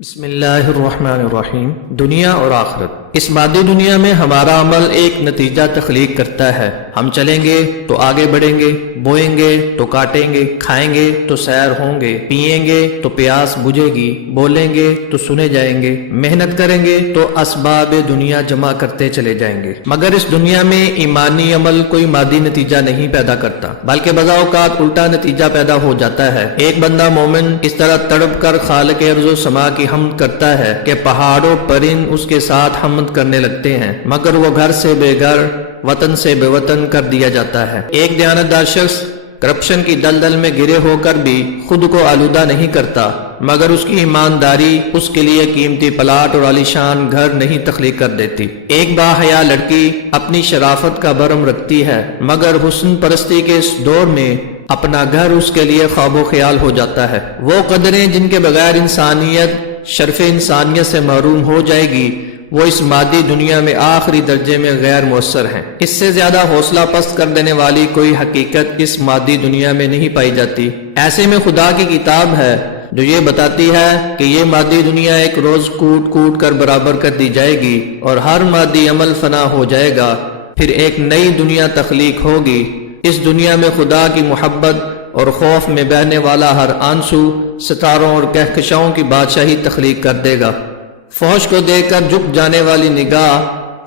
بسم اللہ الرحمن الرحیم۔ دنیا اور آخرت۔ اس مادی دنیا میں ہمارا عمل ایک نتیجہ تخلیق کرتا ہے۔ ہم چلیں گے تو آگے بڑھیں گے، بوئیں گے تو کاٹیں گے، کھائیں گے تو سیر ہوں گے، پیئیں گے تو پیاس بجھے گی، بولیں گے تو سنے جائیں گے، محنت کریں گے تو اسباب دنیا جمع کرتے چلے جائیں گے۔ مگر اس دنیا میں ایمانی عمل کوئی مادی نتیجہ نہیں پیدا کرتا، بلکہ بعض اوقات الٹا نتیجہ پیدا ہو جاتا ہے۔ ایک بندہ مومن اس طرح تڑپ کر خالق ارض و سما کی حمد کرتا ہے کہ پہاڑوں پرند اس کے ساتھ حمد کرنے لگتے ہیں، مگر وہ گھر سے بے گھر، وطن سے بے وطن کر دیا جاتا ہے۔ ایک دیانتدار شخص کرپشن کی دلدل میں گرے ہو کر بھی خود کو آلودہ نہیں کرتا، مگر اس کی ایمانداری اس کے لیے قیمتی پلاٹ اور عالیشان گھر نہیں تخلیق کر دیتی۔ ایک باحیا لڑکی اپنی شرافت کا برم رکھتی ہے، مگر حسن پرستی کے اس دور میں اپنا گھر اس کے لیے خواب و خیال ہو جاتا ہے۔ وہ قدریں جن کے بغیر انسانیت شرف انسانیت سے محروم ہو جائے گی، وہ اس مادی دنیا میں آخری درجے میں غیر مؤثر ہیں۔ اس سے زیادہ حوصلہ پست کر دینے والی کوئی حقیقت اس مادی دنیا میں نہیں پائی جاتی۔ ایسے میں خدا کی کتاب ہے جو یہ بتاتی ہے کہ یہ مادی دنیا ایک روز کوٹ کوٹ کر برابر کر دی جائے گی اور ہر مادی عمل فنا ہو جائے گا، پھر ایک نئی دنیا تخلیق ہوگی۔ اس دنیا میں خدا کی محبت اور خوف میں بہنے والا ہر آنسو ستاروں اور کہکشاؤں کی بادشاہی تخلیق کر دے گا۔ فحش کو دیکھ کر جھک جانے والی نگاہ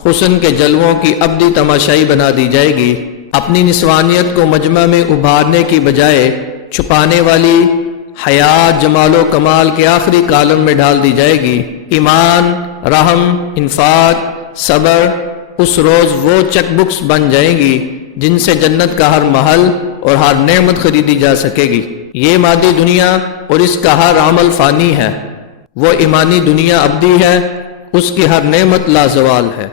حسن کے جلووں کی ابدی تماشائی بنا دی جائے گی۔ اپنی نسوانیت کو مجمع میں ابھارنے کی بجائے چھپانے والی حیات جمال و کمال کے آخری کالم میں ڈال دی جائے گی۔ ایمان، رحم، انفاق، صبر اس روز وہ چیک بکس بن جائیں گی جن سے جنت کا ہر محل اور ہر نعمت خریدی جا سکے گی۔ یہ مادی دنیا اور اس کا ہر عمل فانی ہے، وہ ایمانی دنیا ابدی ہے، اس کی ہر نعمت لازوال ہے۔